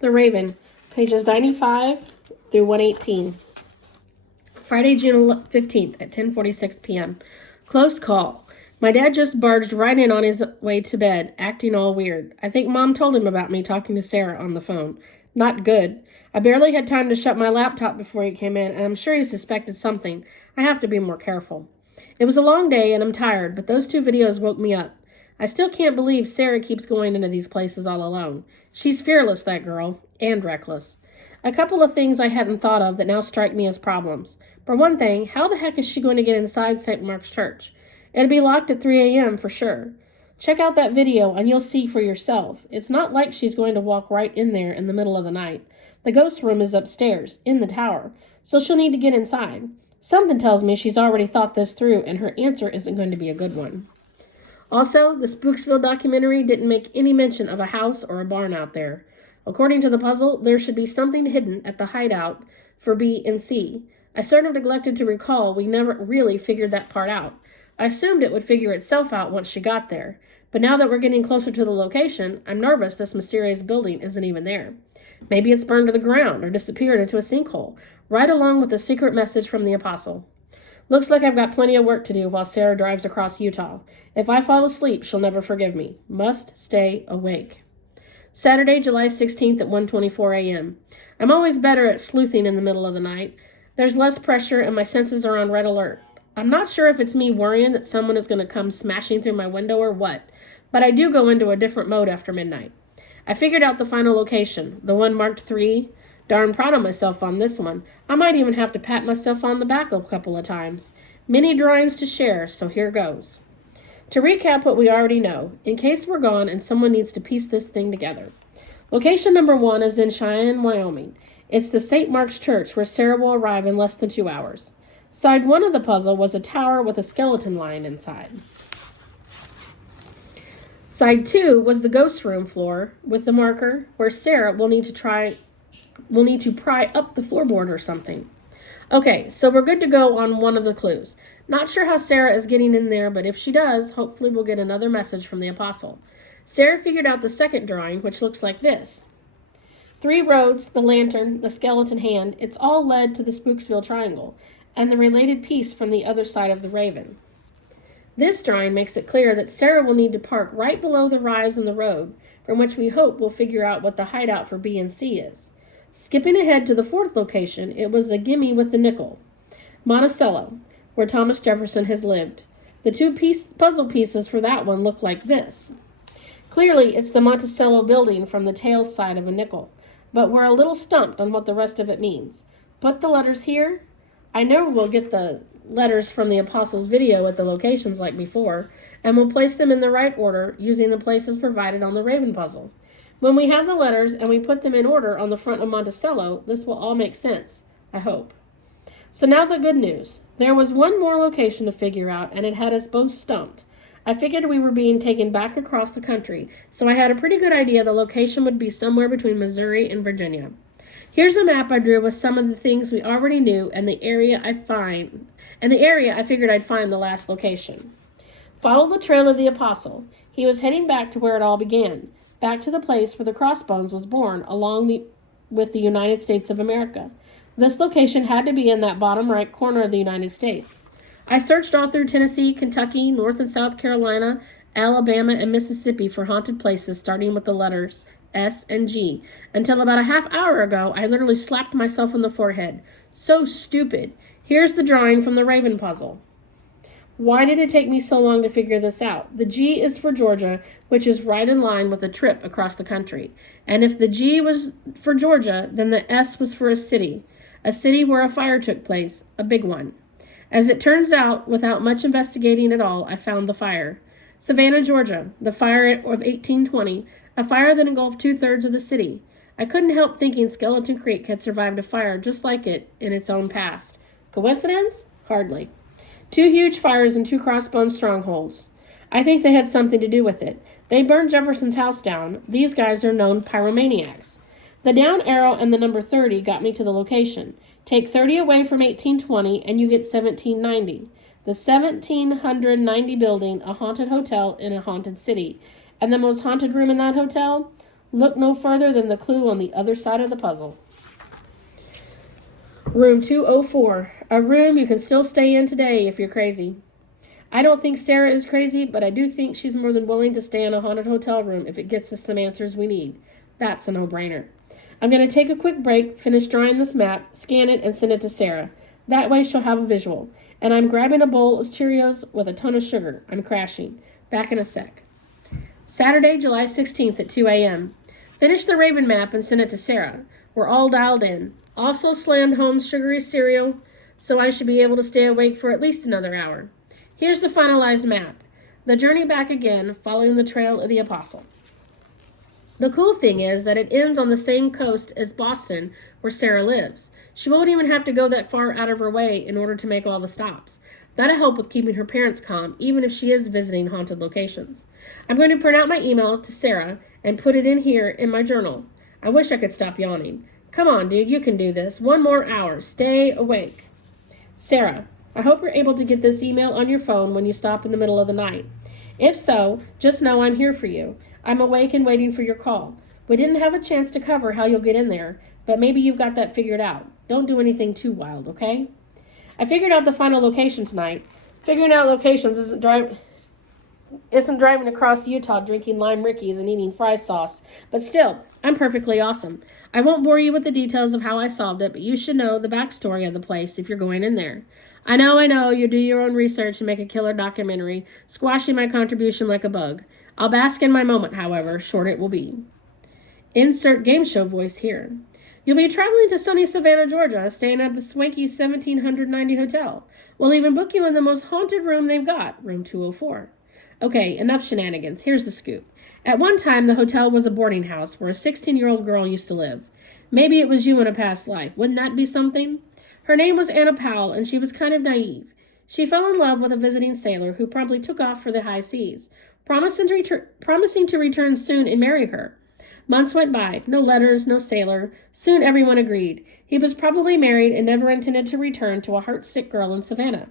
The Raven, pages 95 through 118. Friday, June 15th at 10:46 p.m. Close call. My dad just barged right in on his way to bed, acting all weird. I think Mom told him about me talking to Sarah on the phone. Not good. I barely had time to shut my laptop before he came in, and I'm sure he suspected something. I have to be more careful. It was a long day, and I'm tired, but those 2 videos woke me up. I still can't believe Sarah keeps going into these places all alone. She's fearless, that girl, and reckless. A couple of things I hadn't thought of that now strike me as problems. For one thing, how the heck is she going to get inside St. Mark's Church? It'll be locked at 3 a.m. for sure. Check out that video and you'll see for yourself. It's not like she's going to walk right in there in the middle of the night. The ghost room is upstairs, in the tower, so she'll need to get inside. Something tells me she's already thought this through and her answer isn't going to be a good one. Also, the Spooksville documentary didn't make any mention of a house or a barn out there. According to the puzzle, there should be something hidden at the hideout for B and C. I sort of neglected to recall we never really figured that part out. I assumed it would figure itself out once she got there. But now that we're getting closer to the location, I'm nervous this mysterious building isn't even there. Maybe it's burned to the ground or disappeared into a sinkhole, right along with the secret message from the apostle. Looks like I've got plenty of work to do while Sarah drives across Utah. If I fall asleep, she'll never forgive me. Must stay awake. Saturday, July 16th at 1:24 a.m. I'm always better at sleuthing in the middle of the night. There's less pressure and my senses are on red alert. I'm not sure if it's me worrying that someone is going to come smashing through my window or what, but I do go into a different mode after midnight. I figured out the final location, the one marked 3. Darn proud of myself on this one. I might even have to pat myself on the back a couple of times. Many drawings to share, so here goes. To recap what we already know, in case we're gone and someone needs to piece this thing together. Location number 1 is in Cheyenne, Wyoming. It's the St. Mark's Church where Sarah will arrive in less than 2 hours. Side 1 of the puzzle was a tower with a skeleton lying inside. Side 2 was the ghost room floor with the marker where Sarah will need to pry up the floorboard or something. Okay, so we're good to go on one of the clues. Not sure how Sarah is getting in there, but if she does, hopefully we'll get another message from the apostle. Sarah figured out the second drawing, which looks like this. 3 roads, the lantern, the skeleton hand, it's all led to the Spooksville Triangle, and the related piece from the other side of the Raven. This drawing makes it clear that Sarah will need to park right below the rise in the road, from which we hope we'll figure out what the hideout for B and C is. Skipping ahead to the 4th location, it was a gimme with the nickel. Monticello, where Thomas Jefferson has lived. The 2 puzzle pieces for that one look like this. Clearly, it's the Monticello building from the tails side of a nickel, but we're a little stumped on what the rest of it means. Put the letters here. I know we'll get the letters from the apostles' video at the locations like before, and we'll place them in the right order using the places provided on the Raven puzzle. When we have the letters and we put them in order on the front of Monticello, this will all make sense, I hope. So now the good news. There was one more location to figure out, and it had us both stumped. I figured we were being taken back across the country, so I had a pretty good idea the location would be somewhere between Missouri and Virginia. Here's a map I drew with some of the things we already knew and the area I figured I'd find the last location. Follow the trail of the apostle. He was heading back to where it all began, back to the place where the Crossbones was born, with the United States of America. This location had to be in that bottom right corner of the United States. I searched all through Tennessee, Kentucky, North and South Carolina, Alabama, and Mississippi for haunted places starting with the letters S and G, until about a half hour ago I literally slapped myself on the forehead. So stupid. Here's the drawing from the Raven puzzle. Why did it take me so long to figure this out? The G is for Georgia, which is right in line with a trip across the country. And if the G was for Georgia, then the S was for a city where a fire took place, a big one. As it turns out, without much investigating at all, I found the fire. Savannah, Georgia, the fire of 1820, a fire that engulfed 2/3 of the city. I couldn't help thinking Skeleton Creek had survived a fire just like it in its own past. Coincidence? Hardly. 2 huge fires and 2 Crossbone strongholds. I think they had something to do with it. They burned Jefferson's house down. These guys are known pyromaniacs. The down arrow and the number 30 got me to the location. Take 30 away from 1820 and you get 1790. The 1790 building, a haunted hotel in a haunted city. And the most haunted room in that hotel? Look no further than the clue on the other side of the puzzle. Room 204. A room you can still stay in today if you're crazy. I don't think Sarah is crazy, but I do think she's more than willing to stay in a haunted hotel room if it gets us some answers we need. That's a no-brainer. I'm going to take a quick break, finish drawing this map, scan it, and send it to Sarah. That way she'll have a visual. And I'm grabbing a bowl of Cheerios with a ton of sugar. I'm crashing. Back in a sec. Saturday, July 16th at 2 a.m. Finish the Raven map and send it to Sarah. We're all dialed in. Also slammed home sugary cereal, so I should be able to stay awake for at least another hour. Here's the finalized map. The journey back again, following the trail of the apostle. The cool thing is that it ends on the same coast as Boston, where Sarah lives. She won't even have to go that far out of her way in order to make all the stops. That'll help with keeping her parents calm, even if she is visiting haunted locations. I'm going to print out my email to Sarah and put it in here in my journal. I wish I could stop yawning. Come on, dude, you can do this. 1 more hour. Stay awake. Sarah, I hope you're able to get this email on your phone when you stop in the middle of the night. If so, just know I'm here for you. I'm awake and waiting for your call. We didn't have a chance to cover how you'll get in there, but maybe you've got that figured out. Don't do anything too wild, okay? I figured out the final location tonight. Figuring out locations isn't driving across Utah drinking lime rickies and eating fry sauce, but still, I'm perfectly awesome. I won't bore you with the details of how I solved it, but you should know the backstory of the place if you're going in there. I know, you do your own research and make a killer documentary, squashing my contribution like a bug. I'll bask in my moment, however, short it will be. Insert game show voice here. You'll be traveling to sunny Savannah, Georgia, staying at the swanky 1790 hotel. We'll even book you in the most haunted room they've got, room 204. Okay, enough shenanigans. Here's the scoop. At one time, the hotel was a boarding house where a 16-year-old girl used to live. Maybe it was you in a past life. Wouldn't that be something? Her name was Anna Powell, and she was kind of naive. She fell in love with a visiting sailor who promptly took off for the high seas, promising to return soon and marry her. Months went by. No letters, no sailor. Soon everyone agreed. He was probably married and never intended to return to a heart-sick girl in Savannah.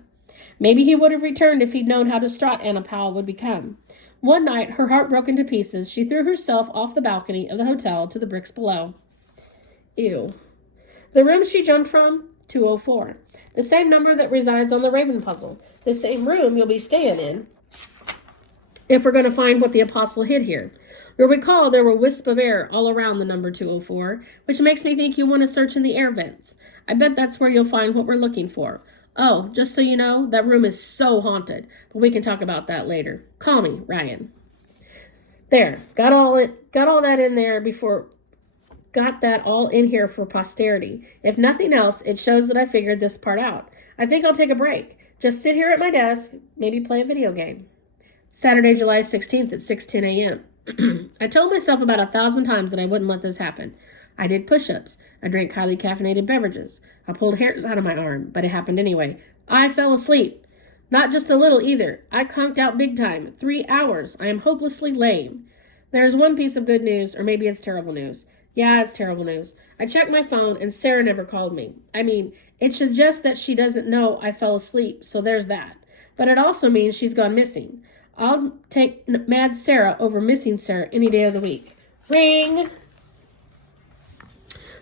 Maybe he would have returned if he'd known how distraught Anna Powell would become. One night, her heart broken to pieces, she threw herself off the balcony of the hotel to the bricks below. Ew. The room she jumped from? 204. The same number that resides on the Raven puzzle. The same room you'll be staying in if we're going to find what the apostle hid here. You'll recall there were wisps of air all around the number 204, which makes me think you want to search in the air vents. I bet that's where you'll find what we're looking for. Oh, just so you know, that room is so haunted, but we can talk about that later. Call me, Ryan. There, got all that in there before, got that all in here for posterity. If nothing else, it shows that I figured this part out. I think I'll take a break. Just sit here at my desk, maybe play a video game. Saturday, July 16th at 6:10 a.m. I told myself about 1,000 times that I wouldn't let this happen. I did push-ups. I drank highly caffeinated beverages. I pulled hairs out of my arm, but it happened anyway. I fell asleep. Not just a little either. I conked out big time. 3 hours. I am hopelessly lame. There's one piece of good news, or maybe it's terrible news. Yeah, it's terrible news. I checked my phone, and Sarah never called me. I mean, it suggests that she doesn't know I fell asleep, so there's that. But it also means she's gone missing. I'll take Mad Sarah over missing Sarah any day of the week. Ring!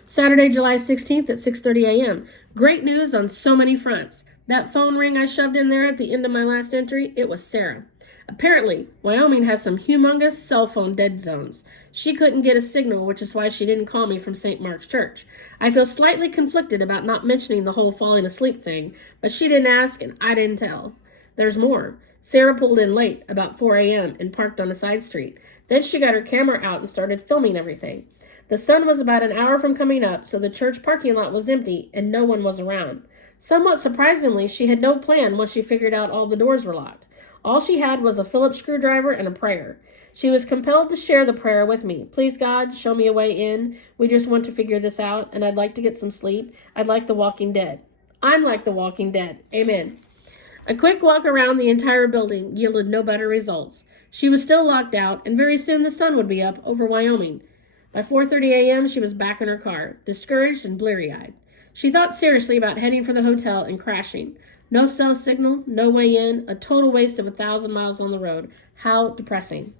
Saturday, July 16th at 6:30 a.m. Great news on so many fronts. That phone ring I shoved in there at the end of my last entry, it was Sarah. Apparently, Wyoming has some humongous cell phone dead zones. She couldn't get a signal, which is why she didn't call me from St. Mark's Church. I feel slightly conflicted about not mentioning the whole falling asleep thing, but she didn't ask and I didn't tell. There's more. Sarah pulled in late, about 4 a.m., and parked on a side street. Then she got her camera out and started filming everything. The sun was about an hour from coming up, so the church parking lot was empty and no one was around. Somewhat surprisingly, she had no plan once she figured out all the doors were locked. All she had was a Phillips screwdriver and a prayer. She was compelled to share the prayer with me. Please, God, show me a way in. We just want to figure this out, and I'd like to get some sleep. I'd like the Walking Dead. I'm like the Walking Dead. Amen. A quick walk around the entire building yielded no better results. She was still locked out, and very soon the sun would be up over Wyoming. By 4:30 a.m., she was back in her car, discouraged and bleary-eyed. She thought seriously about heading for the hotel and crashing. No cell signal, no way in, a total waste of 1,000 miles on the road. How depressing.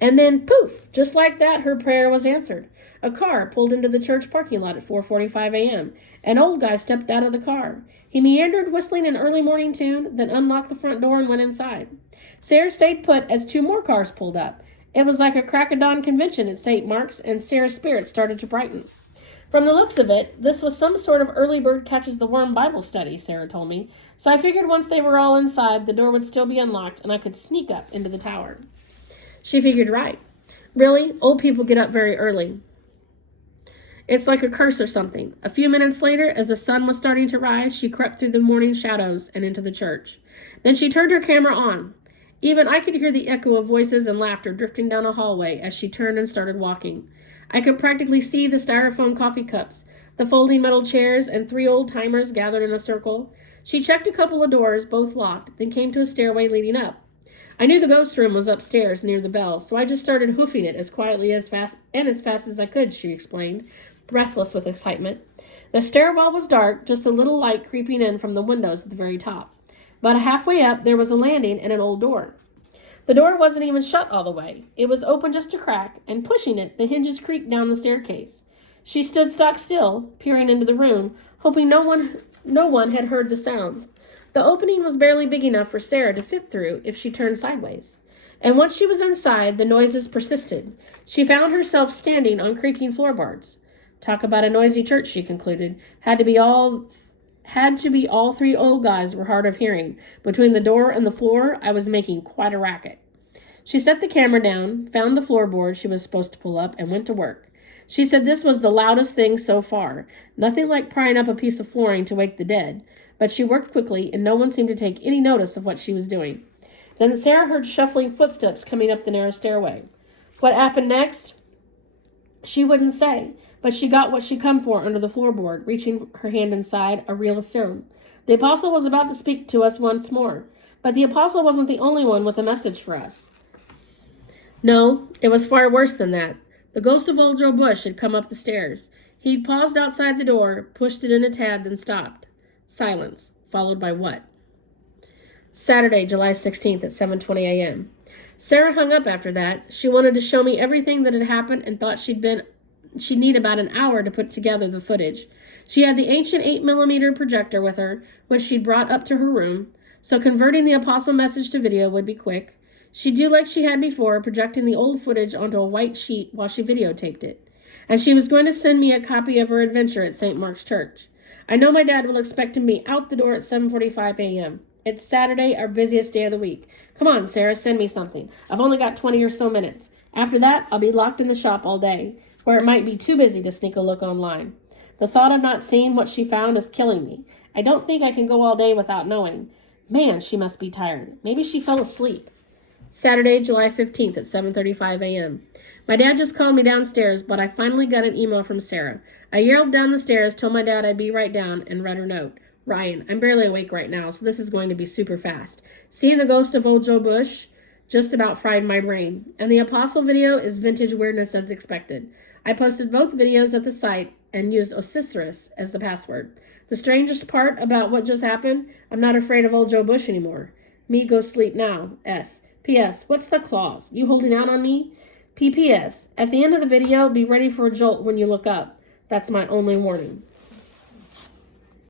And then, poof, just like that, her prayer was answered. A car pulled into the church parking lot at 4:45 a.m. An old guy stepped out of the car. He meandered, whistling an early morning tune, then unlocked the front door and went inside. Sarah stayed put as 2 more cars pulled up. It was like a crack of dawn convention at St. Mark's, and Sarah's spirits started to brighten. From the looks of it, this was some sort of early bird catches the worm Bible study, Sarah told me, so I figured once they were all inside, the door would still be unlocked and I could sneak up into the tower. She figured right. Really, old people get up very early. It's like a curse or something. A few minutes later, as the sun was starting to rise, she crept through the morning shadows and into the church. Then she turned her camera on. Even I could hear the echo of voices and laughter drifting down a hallway as she turned and started walking. I could practically see the styrofoam coffee cups, the folding metal chairs, and 3 old-timers gathered in a circle. She checked a couple of doors, both locked, then came to a stairway leading up. I knew the ghost room was upstairs near the bell, so I just started hoofing it as quietly as fast as I could, she explained, breathless with excitement. The stairwell was dark, just a little light creeping in from the windows at the very top. About halfway up, there was a landing and an old door. The door wasn't even shut all the way. It was open just a crack, and pushing it, the hinges creaked down the staircase. She stood stock still, peering into the room, hoping no one had heard the sound. The opening was barely big enough for Sarah to fit through if she turned sideways. And once she was inside, the noises persisted. She found herself standing on creaking floorboards. Talk about a noisy church, she concluded. Had to be all 3 old guys were hard of hearing. Between the door and the floor, I was making quite a racket. She set the camera down, found the floorboard she was supposed to pull up, and went to work. She said this was the loudest thing so far. Nothing like prying up a piece of flooring to wake the dead. But she worked quickly, and no one seemed to take any notice of what she was doing. Then Sarah heard shuffling footsteps coming up the narrow stairway. What happened next? She wouldn't say, but she got what she'd come for under the floorboard, reaching her hand inside a reel of film. The apostle was about to speak to us once more, but the apostle wasn't the only one with a message for us. No, it was far worse than that. The ghost of old Joe Bush had come up the stairs. He'd paused outside the door, pushed it in a tad, then stopped. Silence, followed by what? Saturday, July 16th at 7:20 a.m. Sarah hung up after that. She wanted to show me everything that had happened and thought she'd need about an hour to put together the footage. She had the ancient 8mm projector with her, which she'd brought up to her room, so converting the apostle message to video would be quick. She'd do like she had before, projecting the old footage onto a white sheet while she videotaped it. And she was going to send me a copy of her adventure at St. Mark's Church. I know my dad will expect me out the door at 7:45 a.m. It's Saturday, our busiest day of the week. Come on, Sarah, send me something. I've only got 20 or so minutes. After that, I'll be locked in the shop all day, where it might be too busy to sneak a look online. The thought of not seeing what she found is killing me. I don't think I can go all day without knowing. Man, she must be tired. Maybe she fell asleep. Saturday, July 15th at 7:35 a.m. My dad just called me downstairs, but I finally got an email from Sarah. I yelled down the stairs, told my dad I'd be right down, and read her note. Ryan, I'm barely awake right now, so this is going to be super fast. Seeing the ghost of old Joe Bush just about fried my brain, and the apostle video is vintage weirdness as expected. I posted both videos at the site and used Osiris as the password. The strangest part about what just happened, I'm not afraid of old Joe Bush anymore. Me go sleep now. S. P.S. What's the clause? You holding out on me? P.P.S. At the end of the video, be ready for a jolt when you look up. That's my only warning.